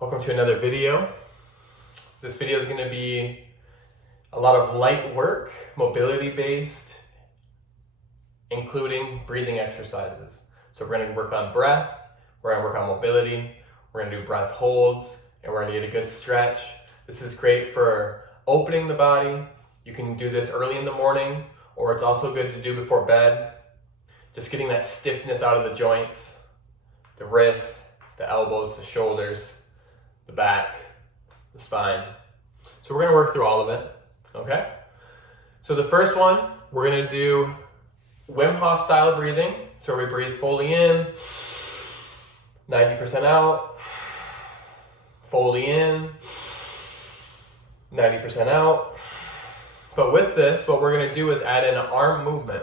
Welcome to another video. This video is going to be a lot of light work, mobility based, including breathing exercises. So we're going to work on breath, we're going to work on mobility, we're going to do breath holds, and we're going to get a good stretch. This is great for opening the body. You can do this early in the morning, or it's also good to do before bed. Just getting that stiffness out of the joints, the wrists, the elbows, the shoulders, the back, the spine. So we're going to work through all of it, okay? So the first one, we're going to do Wim Hof style breathing. So we breathe fully in, 90% out, fully in, 90% out. But with this, what we're going to do is add in an arm movement.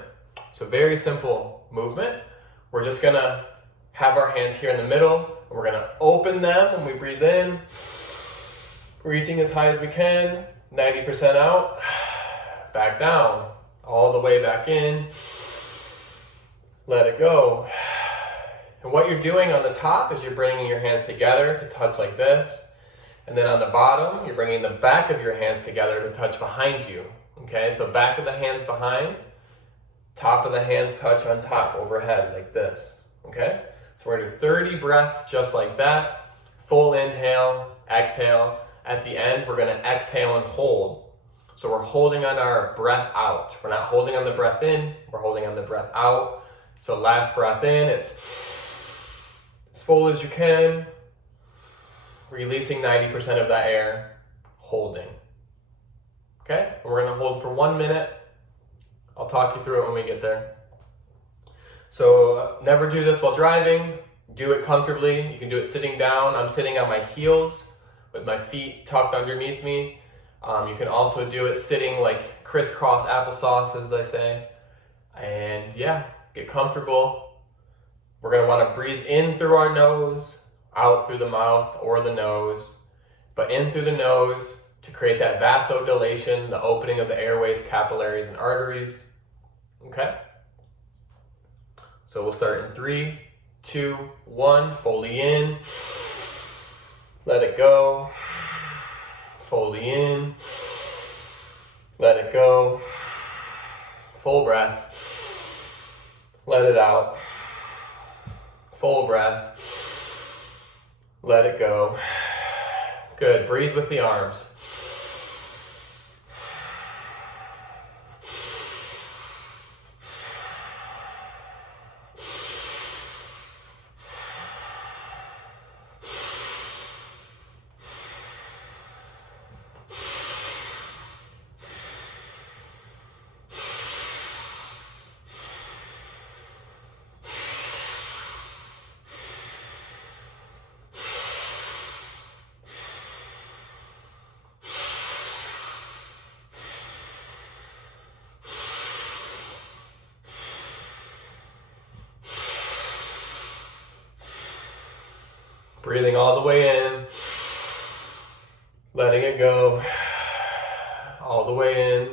So very simple movement. We're just going to have our hands here in the middle. We're going to open them when we breathe in, reaching as high as we can, 90% out, back down, all the way back in, let it go. And what you're doing on the top is you're bringing your hands together to touch like this, and then on the bottom, you're bringing the back of your hands together to touch behind you, okay? So back of the hands behind, top of the hands touch on top, overhead, like this, okay? So we're going to do 30 breaths just like that. Full inhale, exhale. At the end, we're going to exhale and hold. So we're holding on our breath out. We're not holding on the breath in, we're holding on the breath out. So last breath in, it's as full as you can. Releasing 90% of that air, holding. Okay? And we're going to hold for 1 minute. I'll talk you through it when we get there. So never do this while driving. Do it comfortably. You can do it sitting down. I'm sitting on my heels with my feet tucked underneath me. You can also do it sitting like crisscross applesauce, as they say. And yeah, get comfortable. We're going to want to breathe in through our nose, out through the mouth or the nose, but in through the nose to create that vasodilation, the opening of the airways, capillaries, and arteries. Okay? So we'll start in 3, 2, 1, fully in, let it go, fully in, let it go, full breath, let it out, full breath, let it go. Good, breathe with the arms. Breathing all the way in, letting it go, all the way in.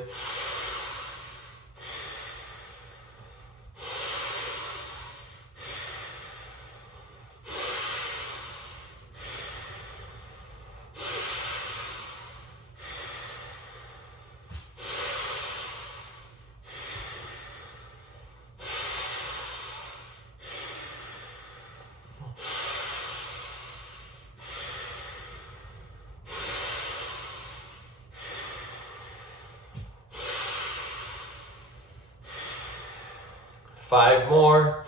Five more.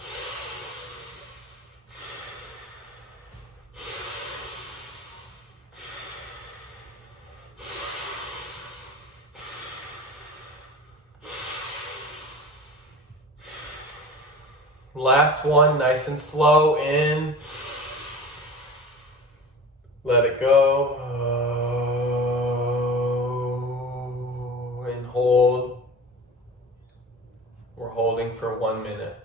Last one, nice and slow, in. Let it go. And hold. We're holding for 1 minute.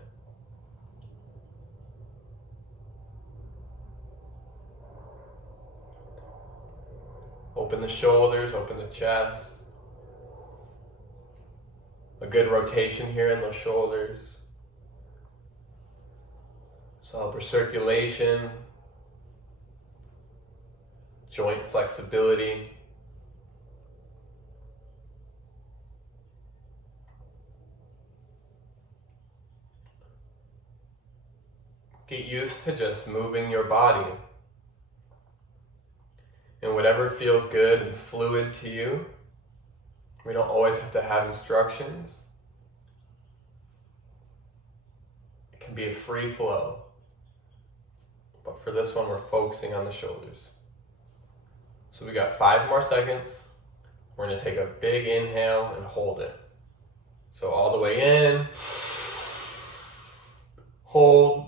Open the shoulders, open the chest. A good rotation here in those shoulders. So help with circulation. joint flexibility. Get used to just moving your body and whatever feels good and fluid to you. We don't always have to have instructions. It can be a free flow. But for this one, we're focusing on the shoulders. So we got 5 more seconds. We're going to take a big inhale and hold it. So all the way in, hold,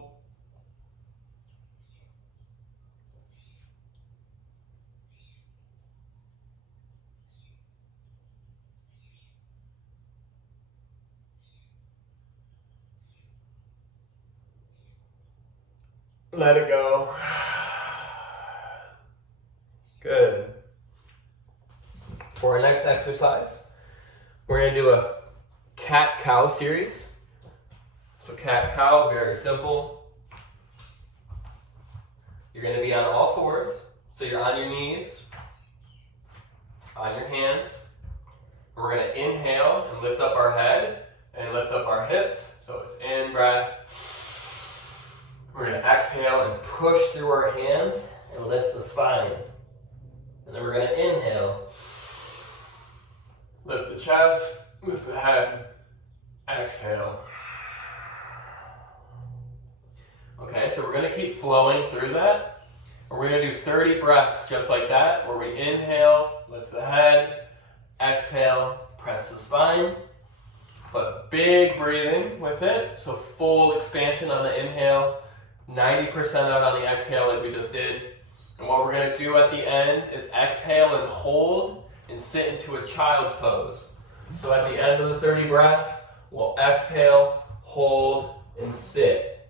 let it go. Good. For our next exercise, we're going to do a cat-cow series. So cat-cow, very simple. You're going to be on all fours. So you're on your knees, on your hands. We're going to inhale and lift up our head and lift up our hips. So it's in breath. We're going to exhale and push through our hands and lift the spine. And then we're going to inhale. Lift the chest, lift the head, exhale. Okay, so we're going to keep flowing through that. And we're going to do 30 breaths just like that, where we inhale, lift the head, exhale, press the spine. But big breathing with it, so full expansion on the inhale, 90% out on the exhale like we just did. And what we're going to do at the end is exhale and hold and sit into a child's pose. So at the end of the 30 breaths, we'll exhale, hold, and sit.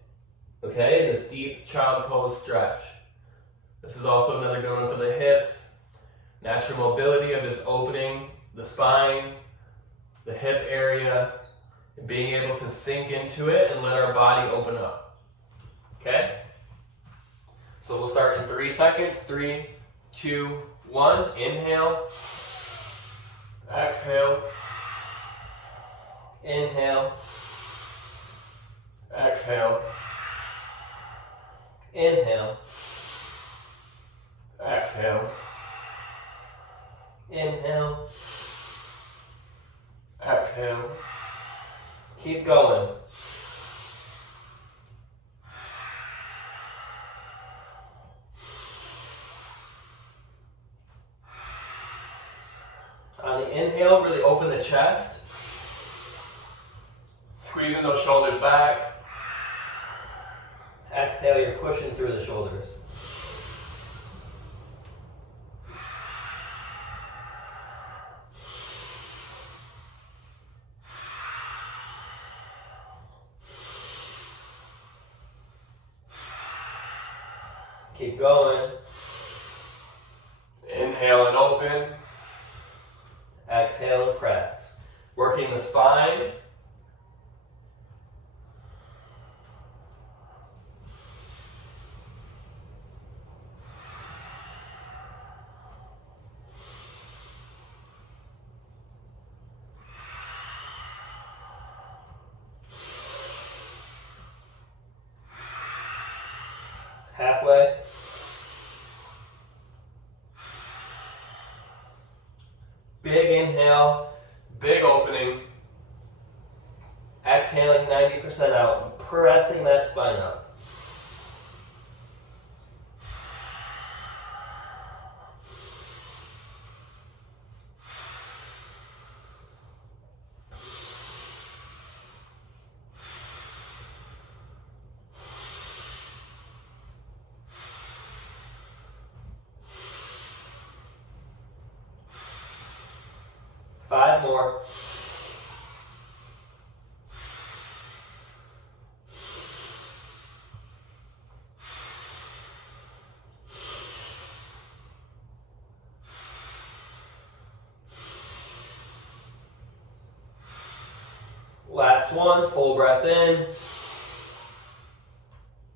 Okay, this deep child pose stretch. This is also another good one for the hips. Natural mobility of just opening the spine, the hip area, and being able to sink into it and let our body open up. Okay? So we'll start in 3 seconds. 3, 2, 1. Inhale. Exhale. Inhale. Exhale. Inhale. Exhale. Inhale. Exhale. Keep going. On the inhale, really open the chest. Squeezing those shoulders back. Exhale, you're pushing through the shoulders. Keep going. Inhale and open. Exhale and press. Working the spine. Halfway. Big inhale, big opening. Exhaling 90% out, pressing that spine up. Five more. Last one, full breath in.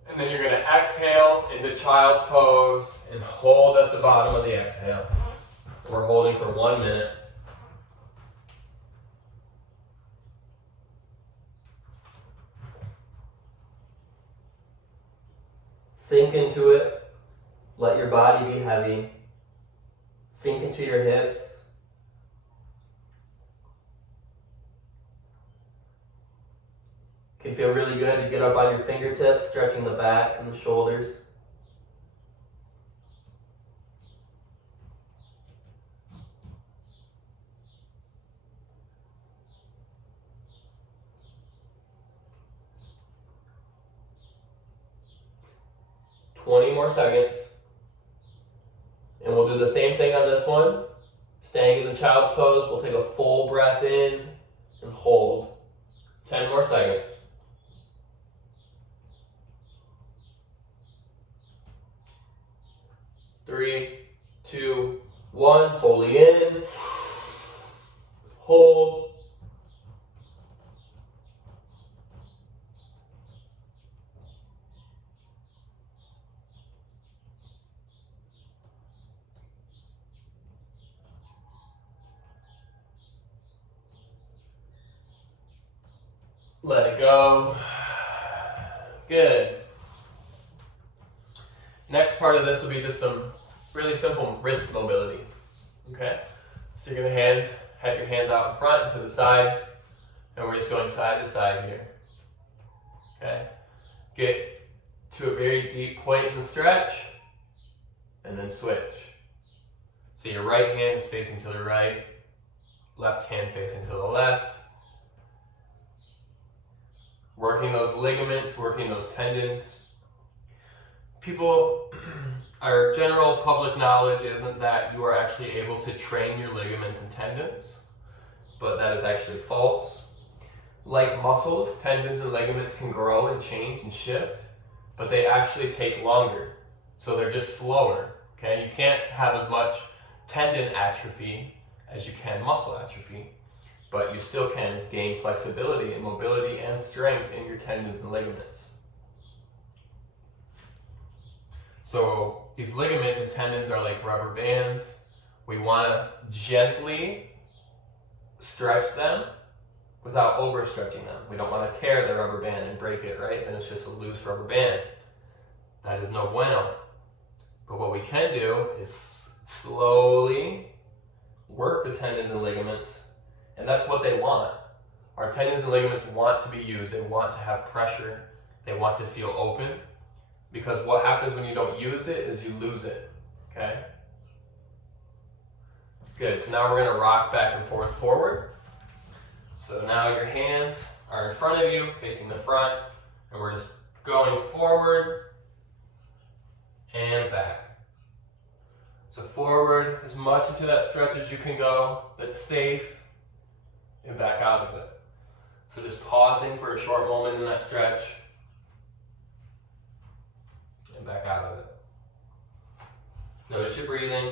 And And then you're going to exhale into child's pose and hold at the bottom of the exhale. We're holding for 1 minute. Sink into it. Let your body be heavy. Sink into your hips. It can feel really good to get up on your fingertips, stretching the back and the shoulders. "20 more seconds. And we'll do the same thing on this one. Staying in the child's pose, we'll take a full breath in and hold. 10 more seconds. 3, 2, 1. Fully in. Hold. Let it go. Good. Next part of this will be just some really simple wrist mobility. Okay? So you're going to have your hands out in front and to the side, and we're just going side to side here. Okay? Get to a very deep point in the stretch, and then switch. So your right hand is facing to the right, left hand facing to the left. Working those ligaments, working those tendons. Our general public knowledge isn't that you are actually able to train your ligaments and tendons, but that is actually false. Like muscles, tendons and ligaments can grow and change and shift, but they actually take longer. So they're just slower, okay? You can't have as much tendon atrophy as you can muscle atrophy, but you still can gain flexibility and mobility and strength in your tendons and ligaments. So these ligaments and tendons are like rubber bands. We want to gently stretch them without overstretching them. We don't want to tear the rubber band and break it, right? Then it's just a loose rubber band. That is no bueno. But what we can do is slowly work the tendons and ligaments, and that's what they want. Our tendons and ligaments want to be used. They want to have pressure. They want to feel open. Because what happens when you don't use it is you lose it, okay? Good, so now we're gonna rock back and forth forward. So now your hands are in front of you, facing the front, and we're just going forward and back. So forward, as much into that stretch as you can go, that's safe, and back out of it. So just pausing for a short moment in that stretch, and back out of it. Notice your breathing.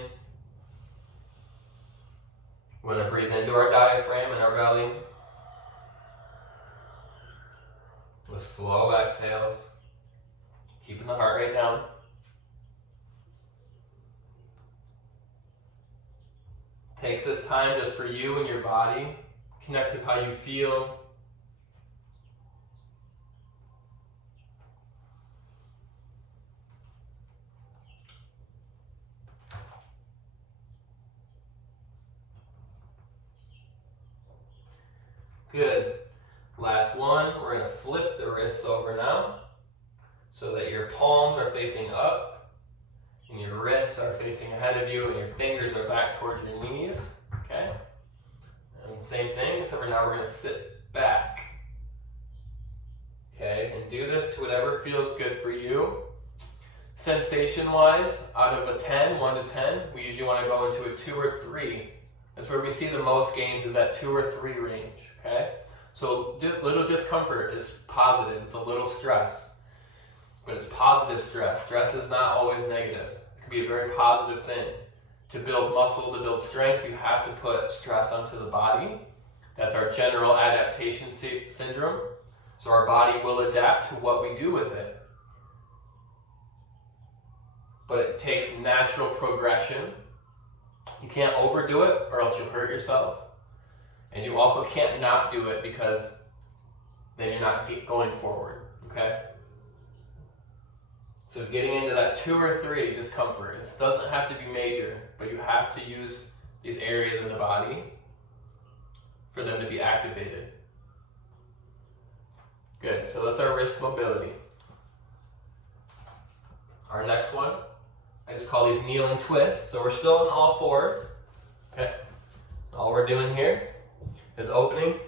We're going to breathe into our diaphragm and our belly with slow exhales, keeping the heart rate down. Take this time just for you and your body. Connect with how you feel. Good. Last one, we're going to flip the wrists over now so that your palms are facing up and your wrists are facing ahead of you and your fingers are back towards your knees. Okay? And same thing, except for now we're going to sit back. Okay? And do this to whatever feels good for you. Sensation-wise, out of a 10, 1 to 10, we usually want to go into a 2 or 3. That's where we see the most gains, is that 2 or 3 range, okay? So little discomfort is positive, it's a little stress, but it's positive stress. Stress is not always negative. It can be a very positive thing. To build muscle, to build strength, you have to put stress onto the body. That's our general adaptation syndrome. So our body will adapt to what we do with it. but it takes natural progression. You can't overdo it or else you'll hurt yourself. And you also can't not do it because then you're not going forward, okay? So getting into that 2 or 3 discomfort, it doesn't have to be major, but you have to use these areas in the body for them to be activated. Good, so that's our wrist mobility. Our next one, I just call these kneeling twists. So we're still on all fours, okay? All we're doing here is opening,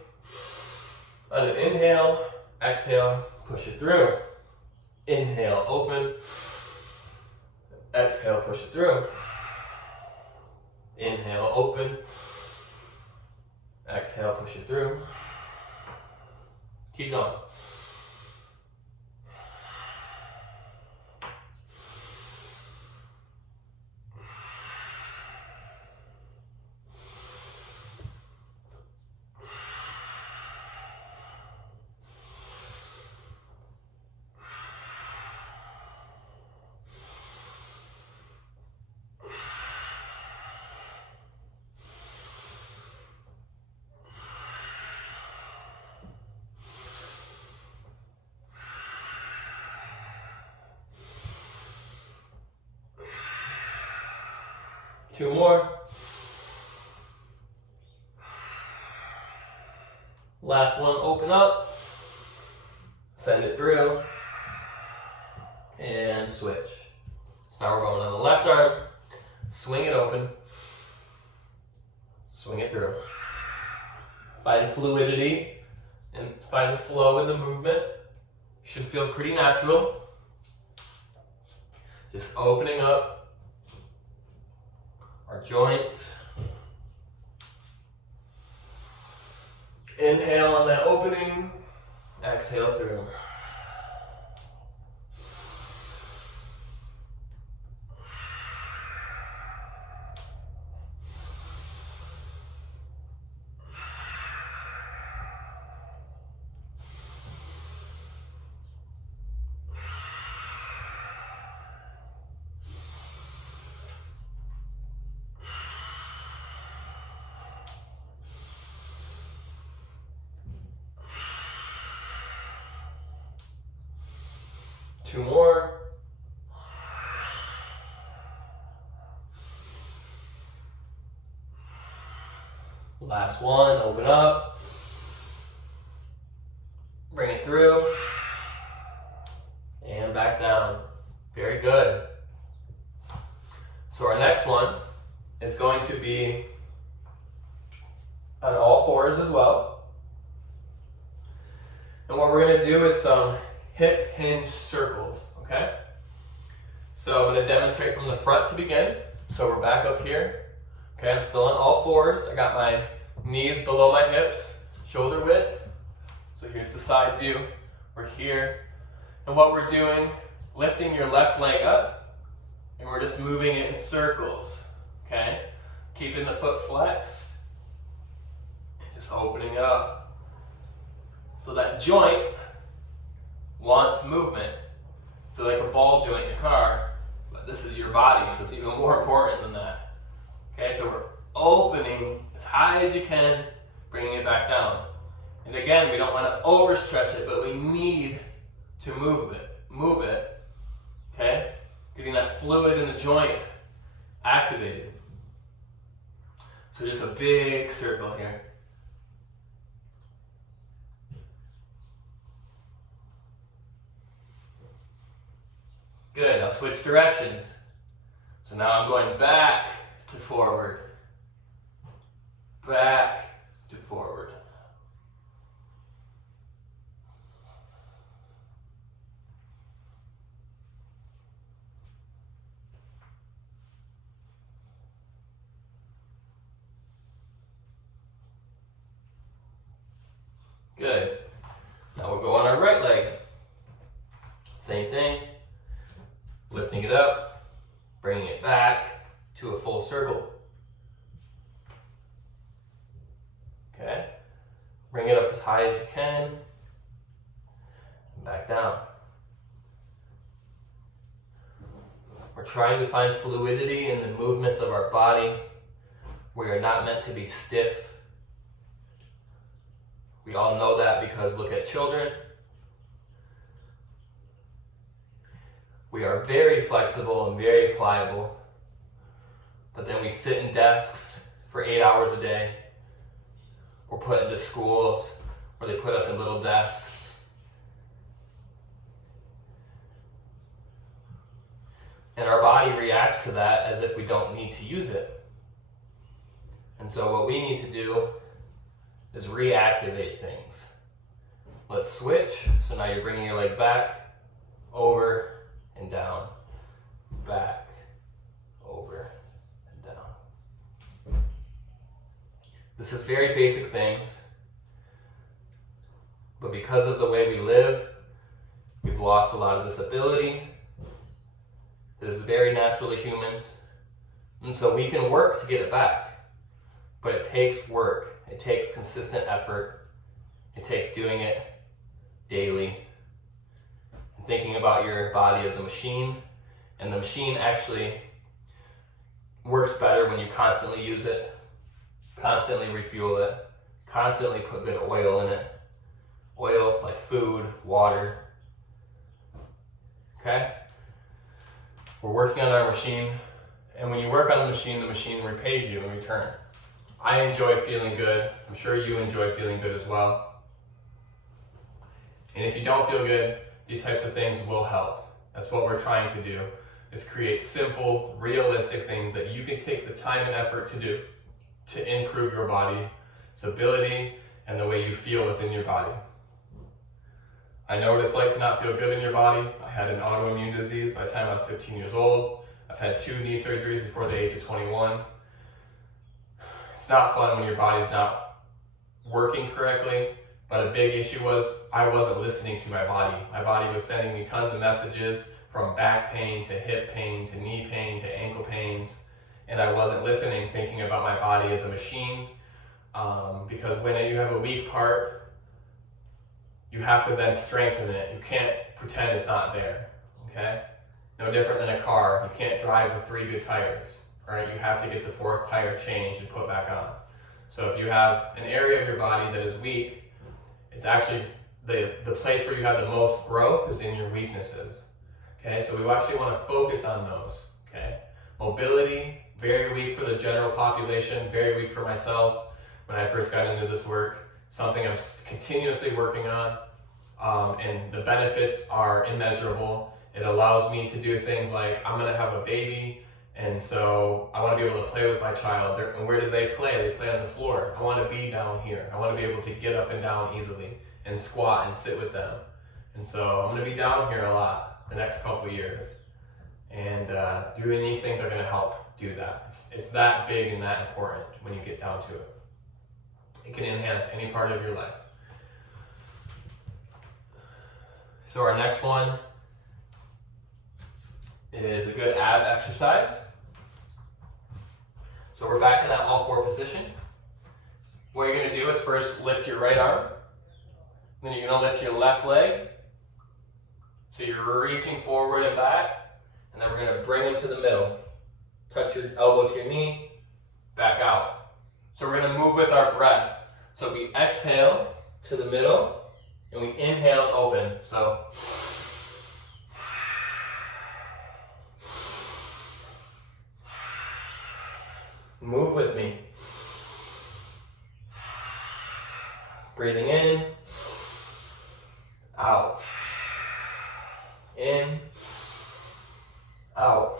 and then inhale, exhale, push it through. Inhale, open, exhale, push it through. Inhale, open, exhale, push it through. Keep going. Two more. Last one, open up. Send it through. And switch. So now we're going on the left arm. Swing it open. Swing it through. Find fluidity and find the flow in the movement. Should feel pretty natural. Just opening up our joints. Inhale on that opening, exhale through. Two more. Last one, open up. Bring it through. And back down. Very good. So our next one is going to be on all fours as well. And what we're going to do is some hip hinge circles, okay? So I'm going to demonstrate from the front to begin. So we're back up here. Okay, I'm still on all fours. I got my knees below my hips, shoulder width. So here's the side view. We're here. And what we're doing, lifting your left leg up, and we're just moving it in circles, okay? Keeping the foot flexed, just opening up. So that joint wants movement. It's like a ball joint in a car, but this is your body, so it's even more important than that. Okay, so we're opening as high as you can, bringing it back down. And again, we don't want to overstretch it, but we need to move it, okay? Getting that fluid in the joint activated. So just a big circle here. Good, I'll switch directions. So now I'm going back to forward. Back to forward. Good. Now we'll go on our right leg. Same thing. Lifting it up, bringing it back to a full circle. Okay. Bring it up as high as you can. And back down. We're trying to find fluidity in the movements of our body. We are not meant to be stiff. We all know that because look at children. We are very flexible and very pliable, but then we sit in desks for 8 hours a day. We're put into schools where they put us in little desks. And our body reacts to that as if we don't need to use it. And so what we need to do is reactivate things. Let's switch. So now you're bringing your leg back, over, and down, back, over, and down. This is very basic things, but because of the way we live, we've lost a lot of this ability that is very natural to humans, and so we can work to get it back, but it takes work, it takes consistent effort, it takes doing it daily. Thinking about your body as a machine, and the machine actually works better when you constantly use it, constantly refuel it, constantly put good oil in it. Oil like food, water. Okay? We're working on our machine, and when you work on the machine repays you in return. I enjoy feeling good. I'm sure you enjoy feeling good as well. And if you don't feel good, these types of things will help. That's what we're trying to do, is create simple, realistic things that you can take the time and effort to do to improve your body's ability and the way you feel within your body. I know what it's like to not feel good in your body. I had an autoimmune disease by the time I was 15 years old. I've had 2 knee surgeries before the age of 21. It's not fun when your body's not working correctly. But a big issue was I wasn't listening to my body. My body was sending me tons of messages from back pain to hip pain to knee pain to ankle pains. And I wasn't listening, thinking about my body as a machine. Because when you have a weak part, you have to then strengthen it. You can't pretend it's not there, okay? No different than a car. You can't drive with 3 good tires, right? You have to get the 4th tire changed and put back on. So if you have an area of your body that is weak, it's actually the place where you have the most growth is in your weaknesses. Okay, so we actually want to focus on those. Okay, mobility, very weak for the general population, very weak for myself when I first got into this work. Something I'm continuously working on, and the benefits are immeasurable. It allows me to do things like I'm going to have a baby, and so I want to be able to play with my child. And where do they play? They play on the floor. I want to be down here. I want to be able to get up and down easily and squat and sit with them. And so I'm going to be down here a lot the next couple years. And doing these things are going to help do that. It's that big and that important when you get down to it. It can enhance any part of your life. So our next one is a good ab exercise. So we're back in that all 4 position. What you're going to do is first lift your right arm. Then you're going to lift your left leg. So you're reaching forward and back. And then we're going to bring them to the middle. Touch your elbow to your knee. Back out. So we're going to move with our breath. So we exhale to the middle. And we inhale and open. So move with me. Breathing in, out, in, out.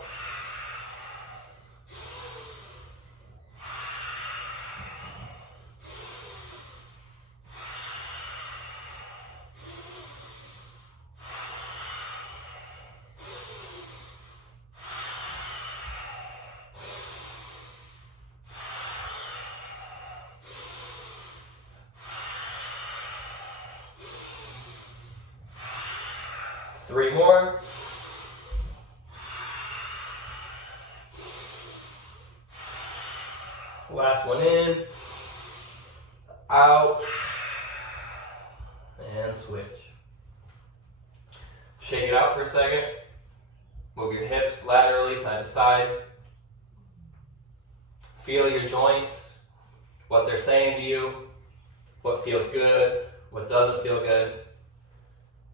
Three more. Last one in, out, and switch. Shake it out for a second. Move your hips laterally, side to side. Feel your joints, what they're saying to you, what feels good, what doesn't feel good.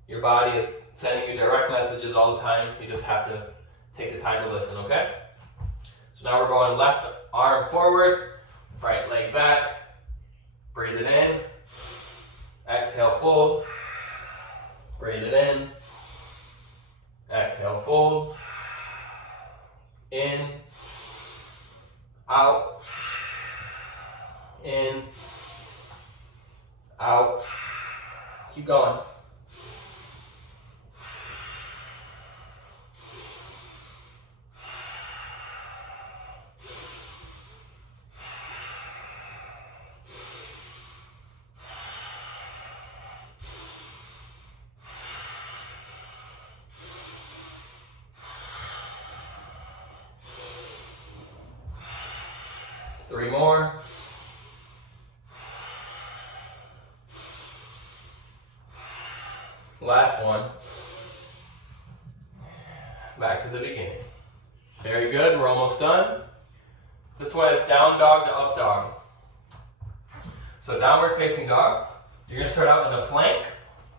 Your body is sending you direct messages all the time. You just have to take the time to listen, okay? So now we're going left arm forward, right leg back. Breathe it in. Exhale, fold. Breathe it in. Exhale, fold. In. Out. In. Out. Keep going. Three more. Last one. Back to the beginning. Very good, we're almost done. This one is down dog to up dog. So downward facing dog, you're gonna start out in a plank,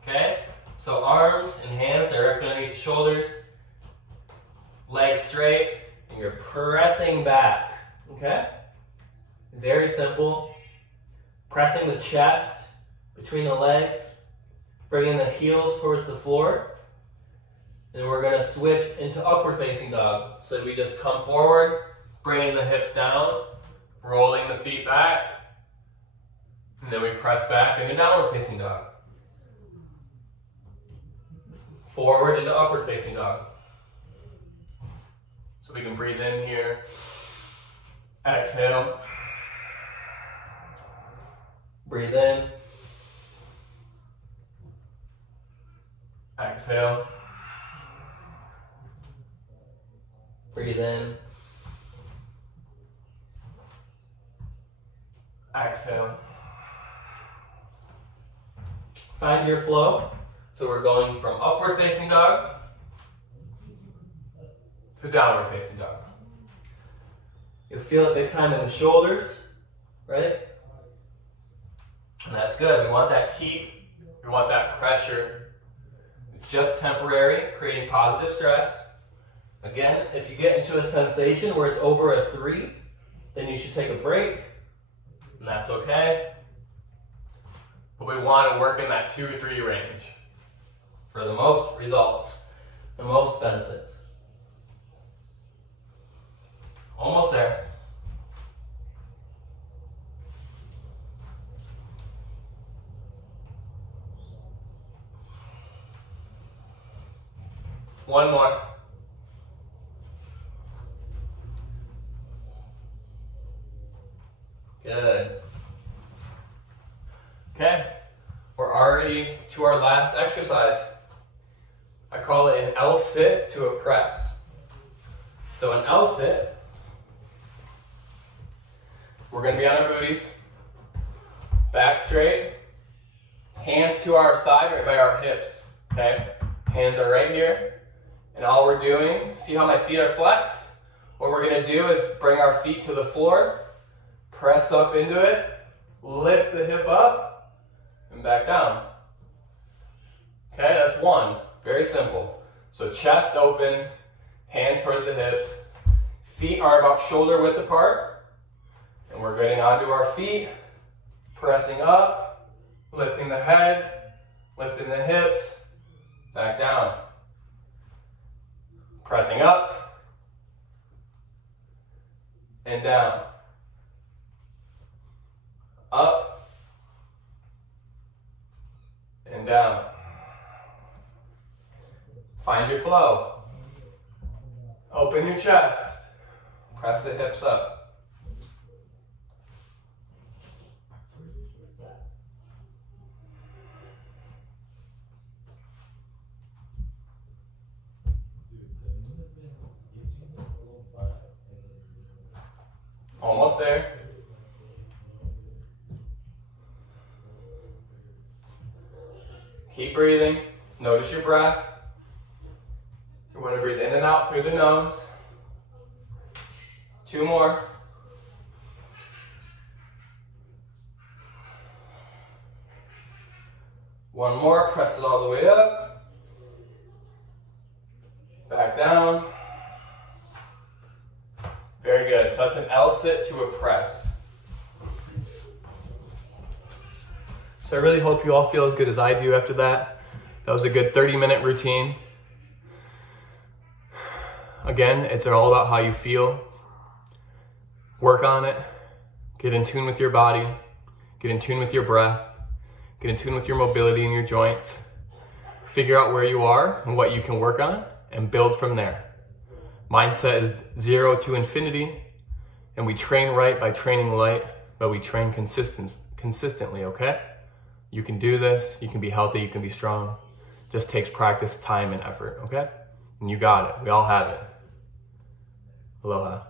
okay? So arms and hands directly underneath the shoulders, legs straight, and you're pressing back, okay? Very simple. Pressing the chest between the legs, bringing the heels towards the floor. And we're gonna switch into upward facing dog. So we just come forward, bringing the hips down, rolling the feet back, and then we press back into downward facing dog. Forward into upward facing dog. So we can breathe in here. Exhale. Breathe in. Exhale. Breathe in. Exhale. Find your flow. So we're going from upward facing dog to downward facing dog. You'll feel it big time in the shoulders, right? And that's good. We want that heat. We want that pressure. It's just temporary, creating positive stress. Again, if you get into a sensation where it's over a 3, then you should take a break. And that's okay. But we want to work in that 2 to 3 range for the most results, the most benefits. Almost there. One more. Good. Okay, we're already to our last exercise. I call it an L sit to a press. So an L sit, we're going to be on our booties, back straight, hands to our side, right by our hips, okay? Hands are right here. And all we're doing, see how my feet are flexed? What we're gonna do is bring our feet to the floor, press up into it, lift the hip up, and back down. Okay, that's one. Very simple. So chest open, hands towards the hips, feet are about shoulder width apart, and we're getting onto our feet, pressing up, lifting the head, lifting the hips, back down. Pressing up and down. Up and down. Find your flow. Open your chest. Press the hips up. Almost there. Keep breathing. Notice your breath. You want to breathe in and out through the nose. 2 more. One more, press it all the way up. Back down. Very good. So that's an L-sit to a press. So I really hope you all feel as good as I do after that. That was a good 30-minute routine. Again, it's all about how you feel. Work on it. Get in tune with your body. Get in tune with your breath. Get in tune with your mobility in your joints. Figure out where you are and what you can work on and build from there. Mindset is 0 to infinity, and we train right by training light, but we train consistently, okay? You can do this. You can be healthy. You can be strong. It just takes practice, time, and effort, okay? And you got it. We all have it. Aloha.